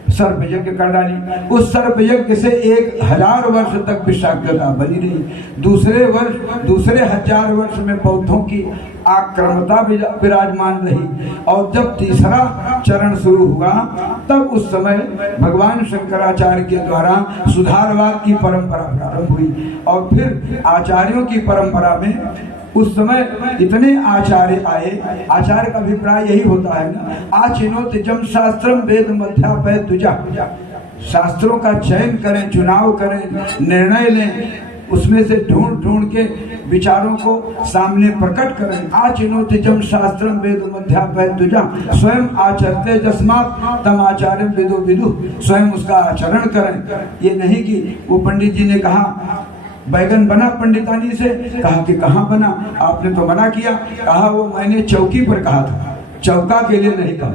सर्प यज्ञ कर डाली। उस सर्प यज्ञ से 1000 वर्ष तक विषाक्तता बनी रही। दूसरे 1000 वर्ष में बौद्धों की आक्रमता विराजमान रही और जब तीसरा चरण शुरू हुआ तब उस समय भगवान शंकराचार्य के द्वारा सुधारवाद की परंपरा प्रारंभ हुई और फिर आचार्यों की परंपरा में उस समय इतने आचार्य आए। आचार्य का अभिप्राय यही होता है ना, आचिनोति जम शास्त्रम वेद मध्यापय तुजा, शास्त्रों का चयन करें, चुनाव करें, निर्णय लें, उसमें से ढूंढ ढूंढ के विचारों को सामने प्रकट करें। आचिनोतिजम शास्त्रम वेद मध्यापयतुजा स्वयं आचरते जस्मात् तम आचार्य विदु विदु, स्वयं उसका आचरण करें। ये नहीं कि वो पंडित जी ने कहा बैगन बना पंडितानी से, कहा कि कहाँ बना, आपने तो मना किया, कहा वो मैंने चौकी पर कहा था, चौका के लिए नहीं कहा।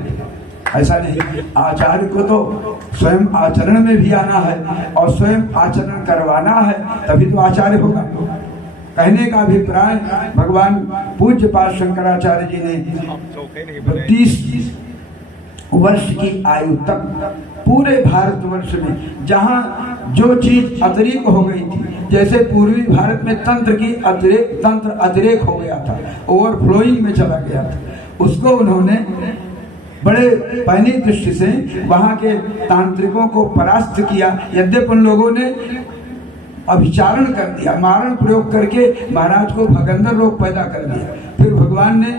ऐसा नहीं, आचार्य को तो स्वयं आचरण में भी आना है और स्वयं आचरण करवाना है, तभी तो आचार्य होगा। कहने का अभिप्राय, भगवान पूज्य पाद शंकराचार्य जी ने 32 वर्ष की आयु तक पूरे भारतवर्ष में जहाँ जो चीज अतिरिक्त हो गई थी, जैसे पूर्वी भारत में तंत्र अतिरेक हो गया था, ओवरफ्लोइंग में चला गया था, उसको उन्होंने बड़े पैनी दृष्टि से वहां के तांत्रिकों को परास्त किया। यद्यपि उन लोगों ने अभिचारण कर दिया, मारण प्रयोग करके महाराज को भगंदर रोग पैदा कर दिया। फिर भगवान ने,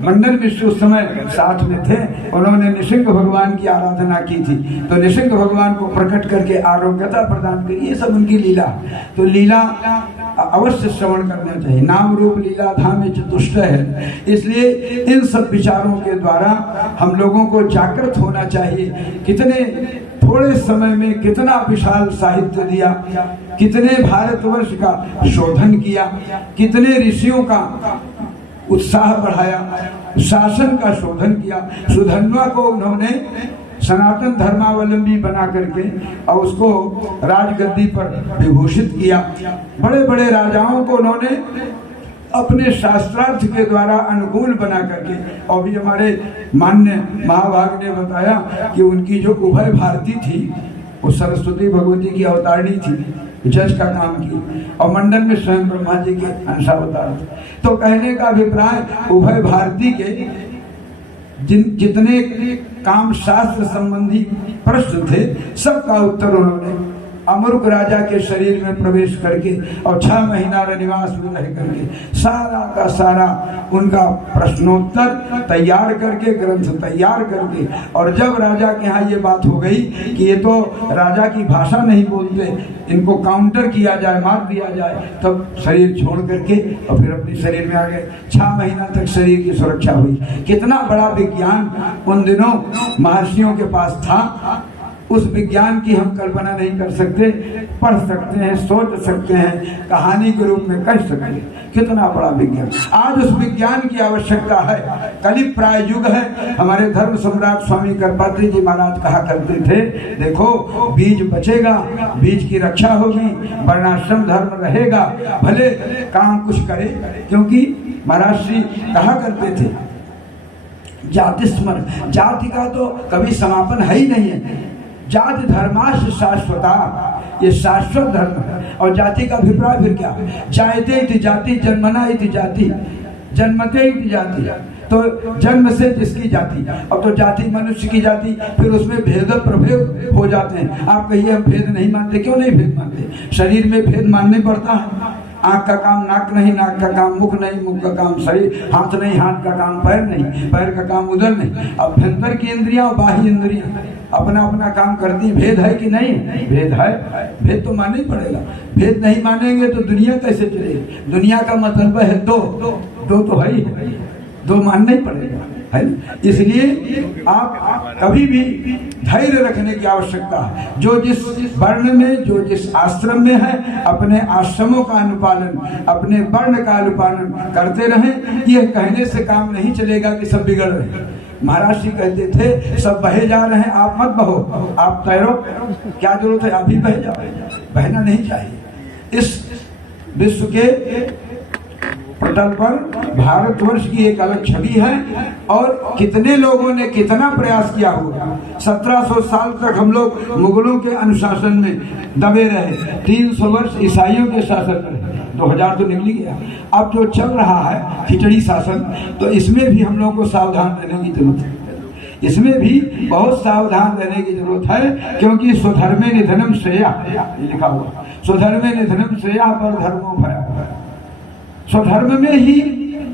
मंडन मिश्र उस समय साथ में थे, उन्होंने निसिंह भगवान की आराधना की थी, तो निसिंह भगवान को प्रकट करके आरोग्यता प्रदान करी। ये सब उनकी लीला। तो लीला अवश्य श्रवण करना चाहिए। नाम रूप लीला धाम में चतुष्ट है, इसलिए इन सब विचारों के द्वारा हम लोगों को जागृत होना चाहिए। कितने थोड़े समय में कितना विशाल साहित्य दिया, कितने भारतवर्ष का शोधन किया, कितने ऋषियों का उत्साह बढ़ाया, शासन का शोधन किया। सुधन्वा को उन्होंने सनातन धर्मावलंबी बना करके और उसको राजगद्दी पर विभूषित किया। बड़े बड़े राजाओं को उन्होंने अपने शास्त्रार्थ के द्वारा अनुकूल बना करके, और भी हमारे मान्य महाभाग ने बताया कि उनकी जो उभय भारती थी वो सरस्वती भगवती की अवतारणी थी, जज का काम की, और मंडन में स्वयं ब्रह्मा जी के अंशावतार थे। तो कहने का अभिप्राय, उभय भारती के जितने काम शास्त्र संबंधी प्रश्न थे सबका उत्तर उन्होंने अमरुक राजा के शरीर में प्रवेश करके और 6 महीना रनिवास में रह करके सारा का सारा उनका प्रश्नोत्तर तैयार करके, ग्रंथ तैयार करके, और जब राजा के यहाँ ये बात हो गई कि ये तो राजा की भाषा नहीं बोलते, इनको काउंटर किया जाए, मार दिया जाए, तब शरीर छोड़ करके और फिर अपने शरीर में आ गए। 6 महीना तक शरीर की सुरक्षा हुई। कितना बड़ा विज्ञान उन दिनों महर्षियों के पास था, उस विज्ञान की हम कल्पना नहीं कर सकते। पढ़ सकते हैं, सोच सकते हैं, कहानी के रूप में कह सकते हैं, कितना बड़ा विज्ञान। आज उस विज्ञान की आवश्यकता है। कलि प्राय युग है। हमारे धर्म सम्राट स्वामी करपात्री जी महाराज कहा करते थे, देखो बीज बचेगा, बीज की रक्षा होगी, वर्णाश्रम धर्म रहेगा, भले काम कुछ करे। क्योंकि महाराज श्री कहा करते थे, जाति स्मरण, जाति का तो कभी समापन है ही नहीं है। जाति धर्माश शाश्वता, ये शाश्वत धर्म है। और जाति का अभिप्राय फिर क्या? जायते इति जाति, जन्मना इति जाति, जन्मते इति जाति। तो जन्म से जिसकी जाति, और तो जाति मनुष्य की जाति, फिर उसमें भेद प्रभेद हो जाते हैं। आप कहिए हम भेद नहीं मानते, क्यों नहीं भेद मानते? शरीर में भेद मानने पड़ता है। आँख का काम नाक नहीं, नाक का काम मुख नहीं, मुख का काम शरीर, हाथ नहीं, हाथ का काम पैर नहीं, पैर का काम उधर नहीं। अभ्यंतर की इंद्रियां और बाह्य इंद्रियां अपना अपना काम करती। भेद है कि नहीं? भेद है। भेद तो मानना ही पड़ेगा। भेद नहीं मानेंगे तो दुनिया कैसे चलेगी? दुनिया का मतलब है दो, दो तो है ही है, दो मानना ही पड़ेगा, है। इसलिए आप कभी भी धैर्य रखने की आवश्यकता है। जो जिस वर्ण में, जो जिस आश्रम में है, अपने आश्रमों का अनुपालन, अपने वर्ण का अनुपालन करते रहें। यह कहने से काम नहीं चलेगा कि सब बिगड़ रहे हैं। महाराज जी कहते थे, सब बहे जा रहे हैं, आप मत बहो, आप तैरो, क्या जरूरत है, अभी बह जाओ। बहना नहीं चाहिए। इस विश्व के पटल पर भारतवर्ष की एक अलग छवि है, और कितने लोगों ने कितना प्रयास किया होगा। 1700 साल तक हम लोग मुगलों के अनुशासन में दबे रहे, 300 वर्ष ईसाइयों के शासन में, 2000 तो निकल गया। अब जो चल रहा है खिचड़ी शासन, तो इसमें भी हम लोगों को सावधान रहने की जरूरत है। इसमें भी बहुत सावधान रहने की जरूरत है, क्योंकि स्वधर्मे निधनम श्रेया, लिखा हुआ, स्वधर्मे निधनम श्रेया पर धर्मो भया। स्वधर्म में ही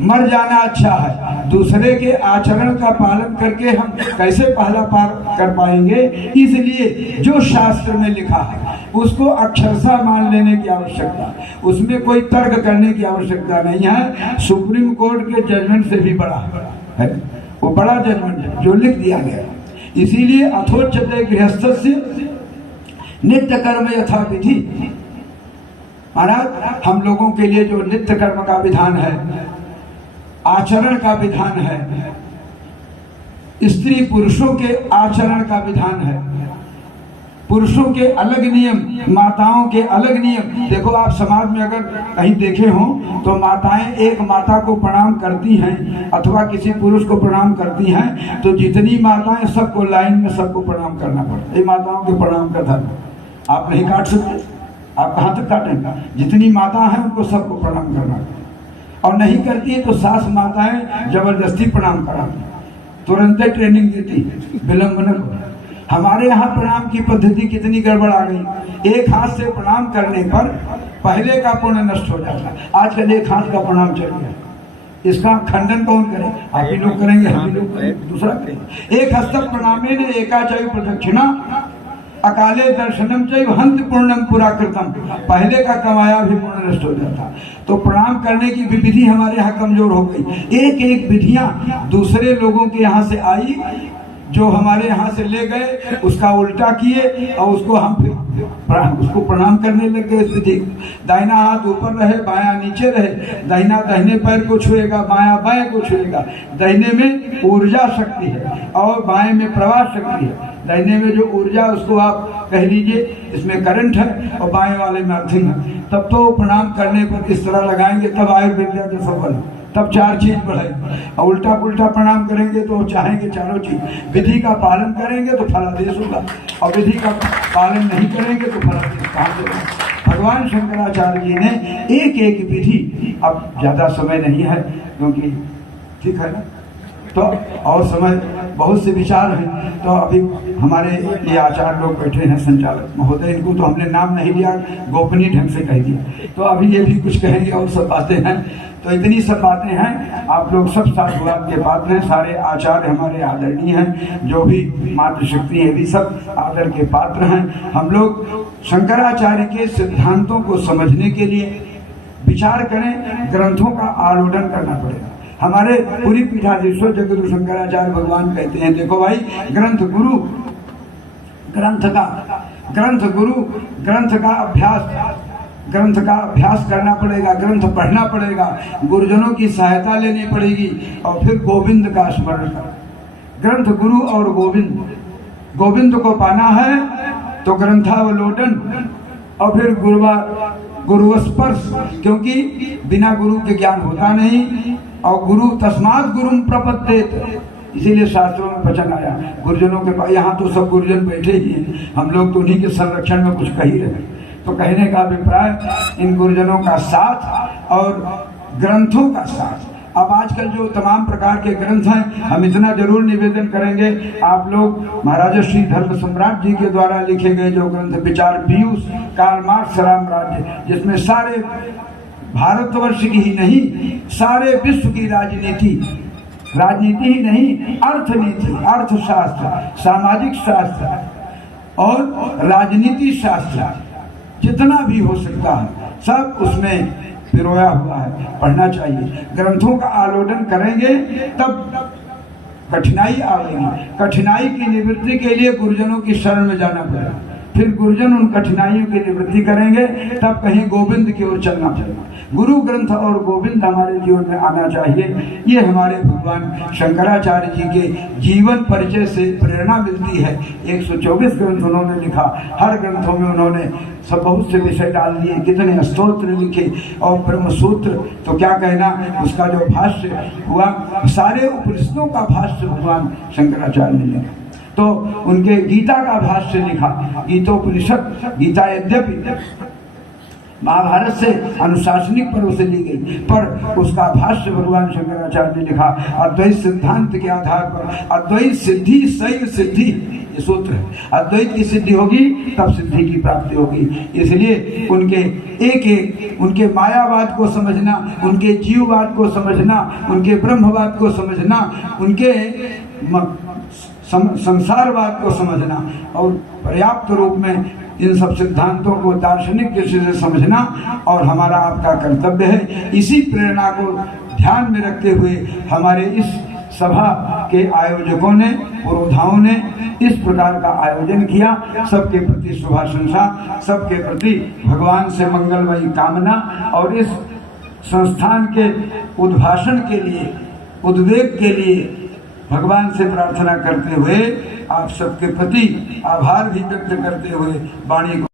मर जाना अच्छा है। दूसरे के आचरण का पालन करके हम कैसे पहला पार कर पाएंगे? इसलिए जो शास्त्र में लिखा है उसको अक्षरशः मान लेने की आवश्यकता, उसमें कोई तर्क करने की आवश्यकता नहीं है। सुप्रीम कोर्ट के जजमेंट से भी बड़ा है, वो बड़ा जजमेंट है जो लिख दिया गया। इसीलिए अथोच्यते गृहस्थस्य नित्य कर्म यथा विधि। महाराज, हम लोगों के लिए जो नित्य कर्म का विधान है, आचरण का विधान है, स्त्री पुरुषों के आचरण का विधान है, पुरुषों के अलग नियम, माताओं के अलग नियम। देखो, आप समाज में अगर कहीं देखे हो तो माताएं एक माता को प्रणाम करती हैं अथवा किसी पुरुष को प्रणाम करती हैं, तो जितनी माताएं सबको लाइन में सबको प्रणाम करना पड़ता है। ये माताओं के प्रणाम का धर्म आप नहीं काट सकते। आप कहाँ तक काटेंगे? जितनी माता हैं उनको सबको प्रणाम करना, और नहीं करती है तो सास माताएं जबरदस्ती प्रणाम कराती, तुरंत ट्रेनिंग देती, विलंब न करो। हमारे यहाँ प्रणाम की पद्धति कितनी गड़बड़ आ गई। एक हाथ से प्रणाम करने पर पहले का पुण्य नष्ट हो जाता है। आजकल एक हाथ का प्रणाम चल गया, इसका खंडन कौन करे? आप ही लोग करेंगे, हम ही लोग करेंगे, दूसरा करेंगे। एक हस्तक प्रणामे ने एकाचय प्रदक्षिणा अकाले दर्शनम चैव हंत पूर्णम पुरा कृतम। पहले का कमाया भी पुण्य नष्ट हो जाता। तो प्रणाम करने की विधि हमारे यहाँ कमजोर हो गई। एक एक विधियां दूसरे लोगों के यहाँ से आई, जो हमारे यहाँ से ले गए उसका उल्टा किए और उसको हम उसको प्रणाम करने लग गए। विधि दाहिना हाथ ऊपर रहे, बायां नीचे रहे, दाहिना दाहिने पैर को छुएगा, बायां बाएं को छुएगा। दाहिने में ऊर्जा शक्ति है और बाएं में प्रवाह शक्ति है। दाहिने में जो ऊर्जा उसको आप कह लीजिए इसमें करंट है और बाएं वाले में अर्थिंग है। तब तो प्रणाम करने पर इस तरह लगाएंगे तब आयुर्विद्या जो सफल, तब चार चीज बढ़ेगी। और उल्टा पुल्टा प्रणाम करेंगे तो चाहेंगे चारों चीज। विधि का पालन करेंगे तो फलादेश होगा, और विधि का पालन नहीं करेंगे तो फलादेश कहाँ से होगा। भगवान शंकराचार्य जी ने एक एक विधि, अब ज्यादा समय नहीं है क्योंकि ठीक है ना, तो और समय बहुत से विचार हैं। तो अभी हमारे ये आचार्य लोग बैठे हैं, संचालक महोदय, इनको तो हमने नाम नहीं लिया, गोपनीय ढंग से कह दिया। तो अभी ये भी कुछ कहेंगे और सब बातें हैं। तो इतनी सब बातें हैं। आप लोग सब साधुवाद के पात्र हैं, सारे आचार्य हमारे आदरणीय हैं, जो भी मातृशक्ति है भी सब आदर के पात्र हैं। हम लोग शंकराचार्य के सिद्धांतों को समझने के लिए विचार करें, ग्रंथों का आलोडन करना पड़ेगा। हमारे पूरी पीठाधीश्वर जगद्गुरु शंकराचार्य भगवान कहते हैं, देखो भाई, ग्रंथ गुरु, ग्रंथ गुरु, ग्रंथ का अभ्यास करना पड़ेगा, ग्रंथ पढ़ना पड़ेगा, गुरुजनों की सहायता लेनी पड़ेगी, और फिर गोविंद का स्मरण कर। ग्रंथ गुरु और गोविंद को पाना है तो ग्रंथावलोकन और फिर गुरुस्पर्श, क्योंकि बिना गुरु के ज्ञान होता नहीं। और गुरु तस्मात् गुरुम प्रपद्येत, इसीलिए शास्त्रों में वचन आया गुरुजनों के पास। यहाँ तो सब गुरुजन बैठे ही हैं, हम लोग तो उन्हीं के संरक्षण में कुछ कह ही रहे। तो कहने का अभिप्राय, इन गुरुजनों का साथ और ग्रंथों का साथ। अब आजकल जो तमाम प्रकार के ग्रंथ हैं, हम इतना जरूर निवेदन करेंगे, आप लोग महाराज श्री धर्म सम्राट जी के द्वारा लिखे गए जो ग्रंथ विचार पीयूष, कार्ल मार्क्स राम राज्य, जिसमें सारे भारतवर्ष की ही नहीं, सारे विश्व की राजनीति ही नहीं, अर्थनीति, अर्थशास्त्र, सामाजिक शास्त्र और राजनीति शास्त्र जितना भी हो सकता है सब उसमें पिरोया हुआ है। पढ़ना चाहिए। ग्रंथों का आलोडन करेंगे तब कठिनाई आएगी। कठिनाई की निवृत्ति के लिए गुरुजनों की शरण में जाना पड़ेगा, फिर गुरुजन उन कठिनाइयों की निवृत्ति करेंगे, तब कहीं गोविंद की ओर चलना चाहिए। गुरु ग्रंथ और गोविंद हमारे जीवन में आना चाहिए। ये हमारे भगवान शंकराचार्य जी के जीवन परिचय से प्रेरणा मिलती है। 124 ग्रंथ उन्होंने लिखा, हर ग्रंथों में उन्होंने सब बहुत से विषय डाल दिए, कितने स्तोत्र लिखे और ब्रह्मसूत्र तो क्या कहना, उसका जो भाष्य हुआ, सारे उपनिषदों का भाष्य भगवान शंकराचार्य ने लिखा। तो उनके गीता का भाष्य लिखा, गीतोपनिषद। गीता यद्यपि महाभारत से अनुशासनिक पर्व से ली गई, पर उसका भाष्य भगवान शंकराचार्य ने लिखा। अद्वैत सिद्धांत के आधार पर अद्वैत सिद्धि शैव सिद्धि ये सूत्र है। अद्वैत की सिद्धि होगी तब सिद्धि की प्राप्ति होगी। इसलिए उनके एक एक उनके मायावाद को समझना, उनके जीववाद को समझना, उनके ब्रह्मवाद को समझना, उनके संसारवाद को समझना और पर्याप्त रूप में इन सब सिद्धांतों को दार्शनिक दृष्टि से समझना और हमारा आपका कर्तव्य है। इसी प्रेरणा को ध्यान में रखते हुए हमारे इस सभा के आयोजकों ने, पुरोधाओं ने इस प्रकार का आयोजन किया। सबके प्रति शुभाशंसा, सबके प्रति भगवान से मंगलमयी कामना और इस संस्थान के उद्भाषण के लिए, उद्वेग के लिए भगवान से प्रार्थना करते हुए आप सबके प्रति आभार भी व्यक्त करते हुए वाणी को